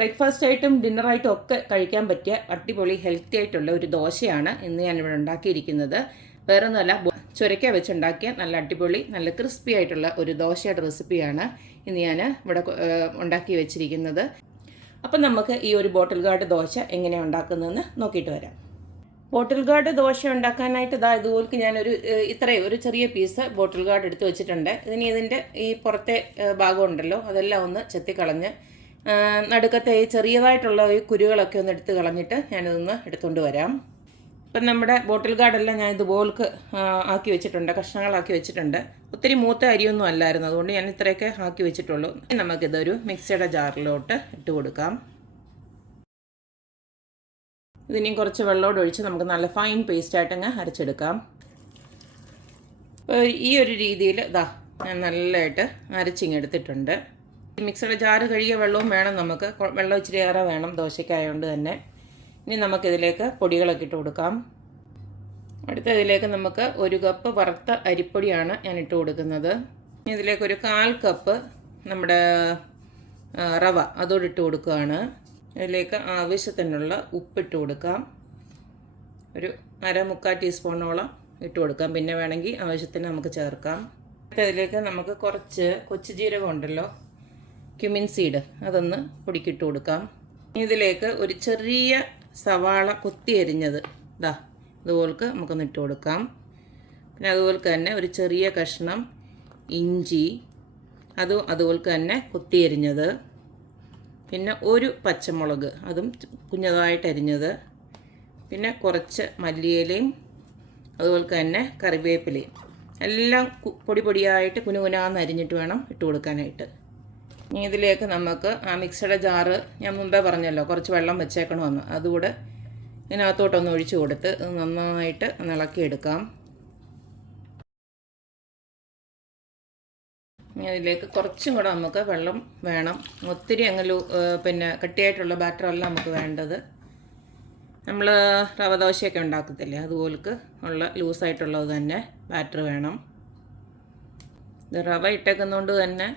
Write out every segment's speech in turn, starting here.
Breakfast ആയിട്ടും ഡിന്നറായിട്ടും ഒക്കെ കഴിക്കാൻ പറ്റിയ അടിപൊളി ഹെൽത്തി ആയിട്ടുള്ള ഒരു ദോശയാണ് ഇന്ന് ഞാനിവിടെ ഉണ്ടാക്കിയിരിക്കുന്നത്. വേറൊന്നുമല്ല, ചുരക്ക വെച്ചുണ്ടാക്കിയ നല്ല അടിപൊളി നല്ല ക്രിസ്പി ആയിട്ടുള്ള ഒരു ദോശയുടെ റെസിപ്പിയാണ് ഇന്ന് ഞാൻ ഇവിടെ ഉണ്ടാക്കി വെച്ചിരിക്കുന്നത്. അപ്പം നമുക്ക് ഈ ഒരു ബോട്ടിൽ ഗാർഡ് ദോശ എങ്ങനെയാണ് ഉണ്ടാക്കുന്നതെന്ന് നോക്കിയിട്ട് വരാം. ബോട്ടിൽ ഗാർഡ് ദോശ ഉണ്ടാക്കാനായിട്ട് ഇതുപോലെ ഞാനൊരു ഒരു ചെറിയ പീസ് ബോട്ടിൽ ഗാർഡ് എടുത്ത് വെച്ചിട്ടുണ്ട്. ഇതിൻ്റെ ഈ പുറത്തെ ഭാഗം ഉണ്ടല്ലോ, അതെല്ലാം ഒന്ന് ചെത്തിക്കളഞ്ഞ് നടുക്കത്തെ ഈ ചെറിയതായിട്ടുള്ള ഈ കുരുകളൊക്കെ ഒന്ന് എടുത്ത് കളഞ്ഞിട്ട് ഞാനിതൊന്ന് എടുത്തുകൊണ്ട് വരാം. ഇപ്പം നമ്മുടെ ബോട്ടിൽ ഗാർഡെല്ലാം ഞാൻ ഇതുപോൾക്ക് ആക്കി വെച്ചിട്ടുണ്ട്, കഷ്ണങ്ങളാക്കി വെച്ചിട്ടുണ്ട്. ഒത്തിരി മൂത്ത അരിയൊന്നും അല്ലായിരുന്നു, അതുകൊണ്ട് ഞാൻ ഇത്രയൊക്കെ ആക്കി വെച്ചിട്ടുള്ളൂ. നമുക്കിതൊരു മിക്സിയുടെ ജാറിലോട്ട് ഇട്ട് കൊടുക്കാം. ഇതിനെയും കുറച്ച് വെള്ളമോട് ഒഴിച്ച് നമുക്ക് നല്ല ഫൈൻ പേസ്റ്റായിട്ടങ്ങ് അരച്ചെടുക്കാം. ഈ ഒരു രീതിയിൽ ഞാൻ നല്ലതായിട്ട് അരച്ചിങ്ങെടുത്തിട്ടുണ്ട്. മിക്സിയുടെ ജാറ് കഴുകിയ വെള്ളവും വേണം നമുക്ക്, വെള്ളം ഇച്ചിരി ഏറെ വേണം ദോശയ്ക്കായതുകൊണ്ട് തന്നെ. ഇനി നമുക്കിതിലേക്ക് പൊടികളൊക്കെ ഇട്ട് കൊടുക്കാം. അടുത്തതിലേക്ക് നമുക്ക് 1 കപ്പ് വറുത്ത അരിപ്പൊടിയാണ് ഞാൻ ഇട്ട് കൊടുക്കുന്നത്. ഇതിലേക്ക് ഒരു 1/4 കപ്പ് നമ്മുടെ റവ അതോടെ ഇട്ട് കൊടുക്കുകയാണ്. ഇതിലേക്ക് ആവശ്യത്തിനുള്ള ഉപ്പിട്ട് കൊടുക്കാം. ഒരു 1/4 ടീസ്പൂണോളം ഇട്ട് കൊടുക്കാം. പിന്നെ വേണമെങ്കിൽ ആവശ്യത്തിന് നമുക്ക് ചേർക്കാം. ഇതിലേക്ക് നമുക്ക് കുറച്ച് കൊച്ചു ജീരകം ഉണ്ടല്ലോ, ക്യുമിൻ സീഡ്, അതൊന്ന് പൊടിക്കിട്ട് കൊടുക്കാം. ഇതിലേക്ക് ഒരു ചെറിയ സവാള കൊത്തി അരിഞ്ഞത് ഇതുപോൾക്ക് നമുക്കൊന്ന് ഇട്ട് കൊടുക്കാം. പിന്നെ അതുപോലെ തന്നെ ഒരു ചെറിയ കഷ്ണം ഇഞ്ചി, അതുപോലെ തന്നെ കൊത്തി അരിഞ്ഞത്. പിന്നെ ഒരു പച്ചമുളക്, അതും കുഞ്ഞതായിട്ട് അരിഞ്ഞത്. പിന്നെ കുറച്ച് മല്ലിയിലയും അതുപോലെ തന്നെ കറിവേപ്പിലയും എല്ലാം പൊടിയായിട്ട് കുനുകുനാന്ന് അരിഞ്ഞിട്ട് വേണം ഇട്ട് കൊടുക്കാനായിട്ട്. ഇനി ഇതിലേക്ക് നമുക്ക് ആ മിക്സിയുടെ ജാറ് ഞാൻ മുമ്പേ പറഞ്ഞല്ലോ കുറച്ച് വെള്ളം വെച്ചേക്കണമെന്ന്, അതുകൂടെ ഇതിനകത്തോട്ടൊന്ന് ഒഴിച്ചു കൊടുത്ത് നന്നായിട്ട് ഇളക്കിയെടുക്കാം. ഇതിലേക്ക് കുറച്ചും കൂടെ നമുക്ക് വെള്ളം വേണം. ഒത്തിരി പിന്നെ കട്ടിയായിട്ടുള്ള ബാറ്ററല്ല നമുക്ക് വേണ്ടത്. നമ്മൾ റവ ദോശയൊക്കെ ഉണ്ടാക്കത്തില്ലേ, അതുപോലക്ക് ഉള്ള ലൂസായിട്ടുള്ളത് തന്നെ ബാറ്റർ വേണം. ഇത് റവ ഇട്ടേക്കുന്നതുകൊണ്ട് തന്നെ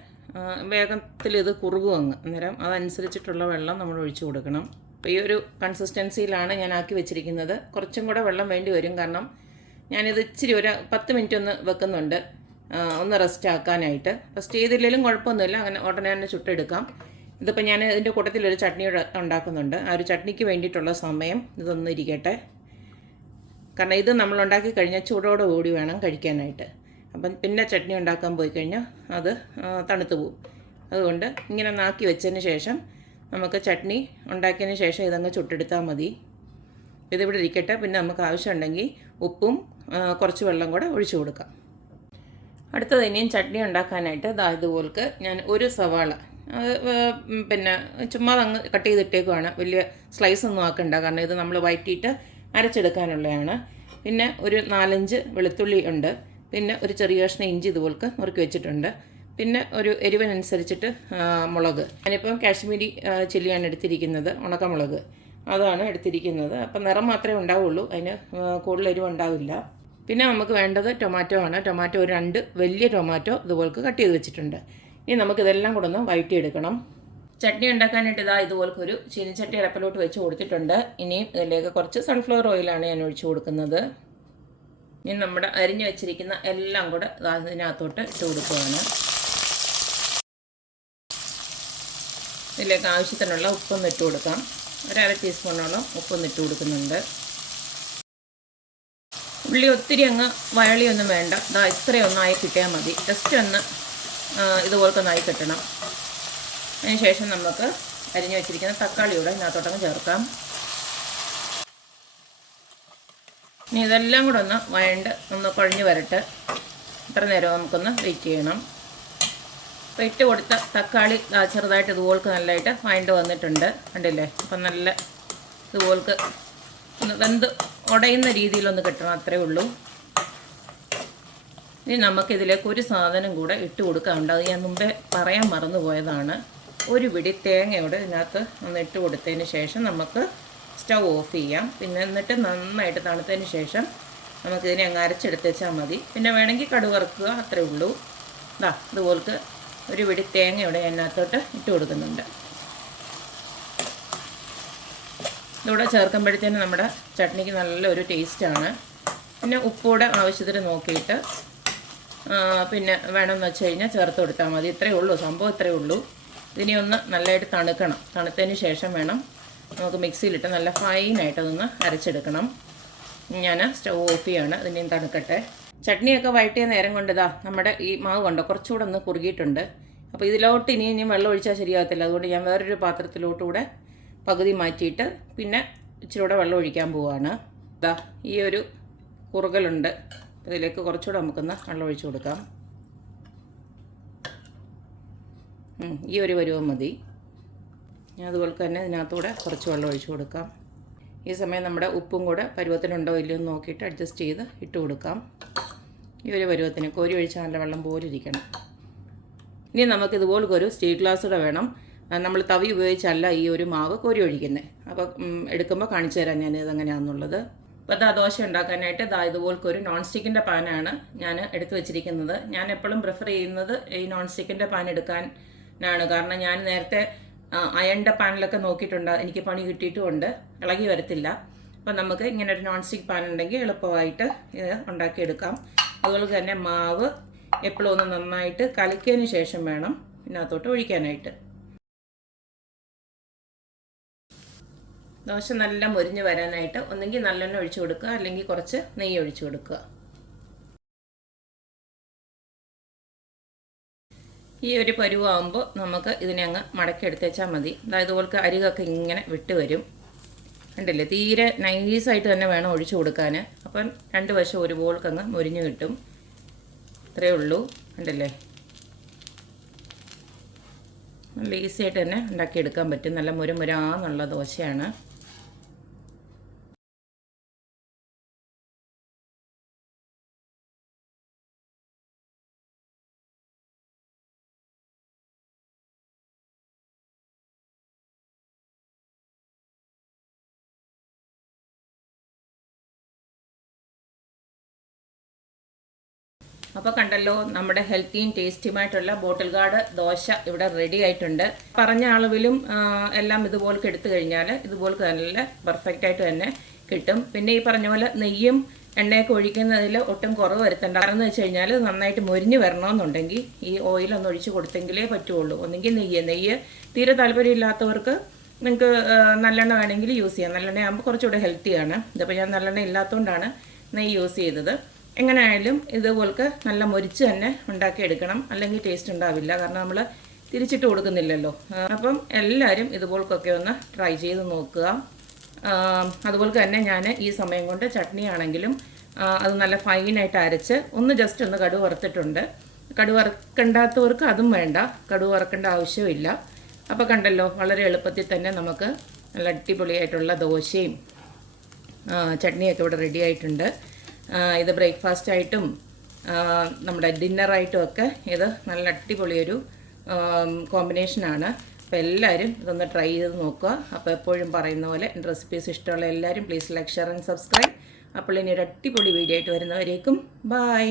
വേഗത്തിൽ ഇത് കുറുകും അങ്ങ്. അന്നേരം അതനുസരിച്ചിട്ടുള്ള വെള്ളം നമ്മൾ ഒഴിച്ചു കൊടുക്കണം. അപ്പോൾ ഈ ഒരു കൺസിസ്റ്റൻസിയിലാണ് ഞാൻ ആക്കി വെച്ചിരിക്കുന്നത്. കുറച്ചും കൂടെ വെള്ളം വേണ്ടി വരും, കാരണം ഞാനിത് ഇച്ചിരി ഒരു 10 മിനിറ്റ് ഒന്ന് വെക്കുന്നുണ്ട്, ഒന്ന് റെസ്റ്റ് ആക്കാനായിട്ട്. റെസ്റ്റ് ചെയ്തില്ലെങ്കിലും കുഴപ്പമൊന്നുമില്ല, അങ്ങനെ ഉടനെ തന്നെ ചുട്ടെടുക്കാം. ഇതിപ്പോൾ ഞാൻ ഇതിൻ്റെ കൂട്ടത്തിലൊരു ചട്നി ഉണ്ടാക്കുന്നുണ്ട്. ആ ഒരു ചട്നിക്ക് വേണ്ടിയിട്ടുള്ള സമയം ഇതൊന്നും ഇരിക്കട്ടെ, കാരണം ഇത് നമ്മൾ ഉണ്ടാക്കി കഴിഞ്ഞാൽ ചൂടോടെ കൂടി വേണം കഴിക്കാനായിട്ട്. അപ്പം പിന്നെ ചട്നി ഉണ്ടാക്കാൻ പോയി കഴിഞ്ഞാൽ അത് തണുത്ത് പോകും. അതുകൊണ്ട് ഇങ്ങനെ നാക്കി വെച്ചതിന് ശേഷം നമുക്ക് ചട്നി ഉണ്ടാക്കിയതിന് ശേഷം ഇതങ്ങ് ചുട്ടെടുത്താൽ മതി. ഇതിവിടെ ഇരിക്കട്ടെ. പിന്നെ നമുക്ക് ആവശ്യമുണ്ടെങ്കിൽ ഉപ്പും കുറച്ച് വെള്ളം കൂടെ ഒഴിച്ചു കൊടുക്കാം. അടുത്തത് ഇനിയും ചട്നി ഉണ്ടാക്കാനായിട്ട് ഇതുപോൾക്ക് ഞാൻ ഒരു സവാള പിന്നെ ചുമ്മാ അങ്ങ് കട്ട് ചെയ്തിട്ടേക്കുവാണ്. വലിയ സ്ലൈസ് ഒന്നും ആക്കണ്ട, കാരണം ഇത് നമ്മൾ വഴറ്റിയിട്ട് അരച്ചെടുക്കാനുള്ളതാണ്. പിന്നെ ഒരു 4-5 വെളുത്തുള്ളി ഉണ്ട്. പിന്നെ ഒരു ചെറിയ കഷ്ണം ഇഞ്ചി ഇതുപോൾക്ക് നുറുക്കി വെച്ചിട്ടുണ്ട്. പിന്നെ ഒരു എരിവിനനുസരിച്ചിട്ട് മുളക്, ഞാനിപ്പം കാശ്മീരി ചില്ലിയാണ് എടുത്തിരിക്കുന്നത്, ഉണക്കമുളക് അതാണ് എടുത്തിരിക്കുന്നത്. അപ്പം നിറം മാത്രമേ ഉണ്ടാവുള്ളൂ, അതിന് കൂടുതൽ എരിവ് ഉണ്ടാവില്ല. പിന്നെ നമുക്ക് വേണ്ടത് ടൊമാറ്റോ ആണ്. ടൊമാറ്റോ ഒരു 2 വലിയ ടൊമാറ്റോ ഇതുപോൾക്ക് കട്ട് ചെയ്ത് വെച്ചിട്ടുണ്ട്. ഇനി നമുക്കിതെല്ലാം കൂടെ ഒന്ന് വഴറ്റിയെടുക്കണം. ചട്നി ഉണ്ടാക്കാനായിട്ട് ഇതുപോൽക്കൊരു ചീനിച്ചട്ടി അടപ്പിലോട്ട് വെച്ച് കൊടുത്തിട്ടുണ്ട്. ഇനിയും ഇതിലേക്ക് കുറച്ച് സൺഫ്ലവർ ഓയിലാണ് ഞാൻ ഒഴിച്ചു കൊടുക്കുന്നത്. ഇനി നമ്മുടെ അരിഞ്ഞു വെച്ചിരിക്കുന്ന എല്ലാം കൂടെ ഇതിനകത്തോട്ട് ഇട്ട് കൊടുക്കുകയാണ്. ഇതിലേക്ക് ആവശ്യത്തിനുള്ള ഉപ്പൊന്ന് ഇട്ട് കൊടുക്കാം. 1/2 ടീസ്പൂണോളം ഉപ്പൊന്ന് ഇട്ട് കൊടുക്കുന്നുണ്ട്. ഉള്ളി ഒത്തിരി അങ്ങ് വയളിയൊന്നും വേണ്ട, ഇത്രയൊന്നായി കിട്ടിയാൽ മതി. ജസ്റ്റ് ഒന്ന് ഇതുപോലത്തെ ഒന്നായി കിട്ടണം. അതിന് ശേഷം നമുക്ക് അരിഞ്ഞു വെച്ചിരിക്കുന്ന തക്കാളിയോടെ ഇതിനകത്തോട്ടങ്ങ് ചേർക്കാം. ഇനി ഇതെല്ലാം കൂടെ ഒന്ന് കുഴഞ്ഞ് വരട്ടെ. ഇത്ര നേരം നമുക്കൊന്ന് വെയിറ്റ് ചെയ്യണം. അപ്പോൾ ഇട്ട് കൊടുത്ത തക്കാളി ചെറുതായിട്ട് ഇതുപോൾക്ക് നല്ലതായിട്ട് വഴണ്ട് വന്നിട്ടുണ്ട്, കണ്ടില്ലേ? അപ്പം നല്ല ഇതുപോൾക്ക് ഒന്ന് വെന്ത് ഉടയുന്ന രീതിയിലൊന്ന് കിട്ടണം, അത്രേ ഉള്ളൂ. ഇനി നമുക്കിതിലേക്ക് ഒരു സാധനം കൂടെ ഇട്ട് കൊടുക്കാറുണ്ട്, അത് ഞാൻ മുമ്പേ പറയാൻ മറന്നു പോയതാണ്. ഒരു പിടി തേങ്ങയോടെ ഇതിനകത്ത് ഒന്ന് ഇട്ട് കൊടുത്തതിന് ശേഷം നമുക്ക് സ്റ്റൗ ഓഫ് ചെയ്യാം. പിന്നെ എന്നിട്ട് നന്നായിട്ട് തണുത്തതിന് ശേഷം നമുക്കിതിനെ അങ്ങ് അരച്ചെടുത്ത് വെച്ചാൽ മതി. പിന്നെ വേണമെങ്കിൽ കടുക് വറുക്കുക, അത്രേ ഉള്ളൂ. ഇതുപോലത്തെ ഒരു പിടി തേങ്ങയോടെ അതിനകത്തോട്ട് ഇട്ട് കൊടുക്കുന്നുണ്ട്. ഇതോടെ ചേർക്കുമ്പോഴത്തേനും നമ്മുടെ ചട്നിക്ക് നല്ലൊരു ടേസ്റ്റാണ്. പിന്നെ ഉപ്പൂടെ ആവശ്യത്തിന് നോക്കിയിട്ട് പിന്നെ വേണമെന്ന് വെച്ച് കഴിഞ്ഞാൽ ചേർത്ത് കൊടുത്താൽ മതി. ഇത്രയേ ഉള്ളൂ, സംഭവം ഇത്രയേ ഉള്ളൂ. ഇതിനെ ഒന്ന് നല്ലതായിട്ട് തണുക്കണം. തണുത്തതിന് ശേഷം വേണം നമുക്ക് മിക്സിയിലിട്ട് നല്ല ഫൈനായിട്ട് അതൊന്ന് അരച്ചെടുക്കണം. ഞാൻ സ്റ്റവ് ഓഫ് ചെയ്യാണ്, ഇതിനെയും തണുക്കട്ടെ. ചട്നിയൊക്കെ വഴറ്റിയ നേരം കൊണ്ട് നമ്മുടെ ഈ മാവ് കണ്ടോ കുറച്ചുകൂടെ ഒന്ന് കുറുകിയിട്ടുണ്ട്. അപ്പോൾ ഇതിലോട്ട് ഇനിയും വെള്ളം ഒഴിച്ചാൽ ശരിയാകത്തില്ല. അതുകൊണ്ട് ഞാൻ വേറൊരു പാത്രത്തിലോട്ടുകൂടെ പകുതി മാറ്റിയിട്ട് പിന്നെ ഇച്ചിരി കൂടെ വെള്ളം ഒഴിക്കാൻ പോവുകയാണ്. ഈ ഒരു കുറുകലുണ്ട്, ഇതിലേക്ക് കുറച്ചുകൂടെ നമുക്കൊന്ന് വെള്ളം ഒഴിച്ചു കൊടുക്കാം. ഈ ഒരു പരുവം മതി. അതുപോലെ തന്നെ ഇതിനകത്തൂടെ കുറച്ച് വെള്ളം ഒഴിച്ചു കൊടുക്കാം. ഈ സമയം നമ്മുടെ ഉപ്പും കൂടെ പരുവത്തിനുണ്ടോ ഇല്ലയോ എന്ന് നോക്കിയിട്ട് അഡ്ജസ്റ്റ് ചെയ്ത് ഇട്ട് കൊടുക്കാം. ഈ ഒരു പരുവത്തിന് കോരി ഒഴിച്ചാൽ നല്ല വെള്ളം പോലെ ഇരിക്കണം. ഇനി നമുക്ക് ഇതുപോലൊക്കെ ഒരു സ്റ്റീൽ ഗ്ലാസ് കൂടെ വേണം. നമ്മൾ തവി ഉപയോഗിച്ചല്ല ഈ ഒരു മാവ് കോരി ഒഴിക്കുന്നത്. അപ്പോൾ എടുക്കുമ്പോൾ കാണിച്ചു തരാം ഞാൻ ഇതെങ്ങനെയാണെന്നുള്ളത്. അപ്പോൾ ദോശ ഉണ്ടാക്കാനായിട്ട് ഇതുപോലൊക്കെ ഒരു നോൺ സ്റ്റിക്കിൻ്റെ പാനാണ് ഞാൻ എടുത്തു വെച്ചിരിക്കുന്നത്. ഞാൻ എപ്പോഴും പ്രിഫർ ചെയ്യുന്നത് ഈ നോൺ സ്റ്റിക്കിൻ്റെ പാൻ എടുക്കാനാണ്. കാരണം ഞാൻ നേരത്തെ അയണിൻ്റെ പാനിലൊക്കെ നോക്കിയിട്ടുണ്ട്, എനിക്ക് പണി കിട്ടിയിട്ടുമുണ്ട്, ഇളകി വരത്തില്ല. അപ്പം നമുക്ക് ഇങ്ങനെ ഒരു നോൺ സ്റ്റിക്ക് പാൻ ഉണ്ടെങ്കിൽ എളുപ്പമായിട്ട് ഇത് ഉണ്ടാക്കിയെടുക്കാം. അതുപോലെ തന്നെ മാവ് എപ്പോഴും ഒന്ന് നന്നായിട്ട് കലക്കിയതിന് ശേഷം വേണം ഇതിനകത്തോട്ട് ഒഴിക്കാനായിട്ട്. ദോശ നല്ല മുരിഞ്ഞ് വരാനായിട്ട് ഒന്നെങ്കിൽ നല്ലെണ്ണ ഒഴിച്ചു കൊടുക്കുക, അല്ലെങ്കിൽ കുറച്ച് നെയ്യ് ഒഴിച്ചു കൊടുക്കുക. ഈ ഒരു പരുവാകുമ്പോൾ നമുക്ക് ഇതിനെ അങ്ങ് മടക്കി എടുത്തേച്ചാൽ മതി. അതായത് ഇതുപോലത്തെ അരികൊക്കെ ഇങ്ങനെ വിട്ട് വരും, കണ്ടില്ലേ? തീരെ നൈസായിട്ട് തന്നെ വേണം ഒഴിച്ചു കൊടുക്കാൻ. അപ്പം രണ്ട് വശം ഒരുപോലൊക്കെ അങ്ങ് മുരിഞ്ഞ് കിട്ടും. ഇത്രയേ ഉള്ളൂ, കണ്ടില്ലേ? നല്ല ഈസി ആയിട്ട് തന്നെ ഉണ്ടാക്കിയെടുക്കാൻ പറ്റും. നല്ല മുരമുരാന്നുള്ള ദോശയാണ്. അപ്പോൾ കണ്ടല്ലോ, നമ്മുടെ ഹെൽത്തിയും ടേസ്റ്റിയുമായിട്ടുള്ള ബോട്ടിൽ ഗാർഡ് ദോശ ഇവിടെ റെഡി ആയിട്ടുണ്ട്. പറഞ്ഞ അളവിലും എല്ലാം ഇതുപോലൊക്കെ എടുത്തു കഴിഞ്ഞാൽ ഇതുപോലൊക്കെ നല്ല പെർഫെക്റ്റ് ആയിട്ട് തന്നെ കിട്ടും. പിന്നെ ഈ പറഞ്ഞ പോലെ നെയ്യും എണ്ണയൊക്കെ ഒഴിക്കുന്നതിൽ ഒട്ടും കുറവ് വരുത്തണ്ട. കാരണം എന്ന് വെച്ച് കഴിഞ്ഞാൽ നന്നായിട്ട് മൊരിഞ്ഞ് വരണമെന്നുണ്ടെങ്കിൽ ഈ ഓയിലൊന്ന് ഒഴിച്ച് കൊടുത്തെങ്കിലേ പറ്റുള്ളൂ. ഒന്നെങ്കിൽ നെയ്യ് തീരെ താല്പര്യമില്ലാത്തവർക്ക് നിങ്ങൾക്ക് നല്ലെണ്ണ വേണമെങ്കിൽ യൂസ് ചെയ്യാം. നല്ലെണ്ണ ആകുമ്പോൾ കുറച്ചുകൂടെ ഹെൽത്തിയാണ്. ഇതിപ്പോൾ ഞാൻ നല്ലെണ്ണ ഇല്ലാത്തതുകൊണ്ടാണ് നെയ്യ് യൂസ് ചെയ്തത്. എങ്ങനെയായാലും ഇതുപോലൊക്കെ നല്ല മൊരിച്ച് തന്നെ ഉണ്ടാക്കിയെടുക്കണം, അല്ലെങ്കിൽ ടേസ്റ്റ് ഉണ്ടാവില്ല. കാരണം നമ്മൾ തിരിച്ചിട്ട് കൊടുക്കുന്നില്ലല്ലോ. അപ്പം എല്ലാവരും ഇതുപോലൊക്കെ ഒന്ന് ട്രൈ ചെയ്ത് നോക്കുക. അതുപോലെ തന്നെ ഞാൻ ഈ സമയം കൊണ്ട് ചട്നി ആണെങ്കിലും അത് നല്ല ഫൈനായിട്ട് അരച്ച് ജസ്റ്റ് ഒന്ന് കടുക് വറുത്തിട്ടുണ്ട്. കടുക് വറുക്കണ്ടാത്തവർക്ക് അതും വേണ്ട, കടുക് വറുക്കേണ്ട ആവശ്യമില്ല. അപ്പോൾ കണ്ടല്ലോ, വളരെ എളുപ്പത്തിൽ തന്നെ നമുക്ക് നല്ല അടിപൊളിയായിട്ടുള്ള ദോശയും ചട്നിയൊക്കെ ഇവിടെ റെഡി ആയിട്ടുണ്ട്. ഇത് ബ്രേക്ക്ഫാസ്റ്റായിട്ടും നമ്മുടെ ഡിന്നറായിട്ടും ഒക്കെ ഇത് നല്ല അടിപൊളിയൊരു കോമ്പിനേഷനാണ്. അപ്പോൾ എല്ലാവരും ഇതൊന്ന് ട്രൈ ചെയ്ത് നോക്കുക. അപ്പോൾ എപ്പോഴും പറയുന്ന പോലെ എൻ്റെ റെസിപ്പീസ് ഇഷ്ടമുള്ള എല്ലാവരും please like, share and subscribe. അപ്പോൾ ഇനി ഒരു അടിപൊളി വീഡിയോ ആയിട്ട് വരുന്നവരേക്കും ബൈ.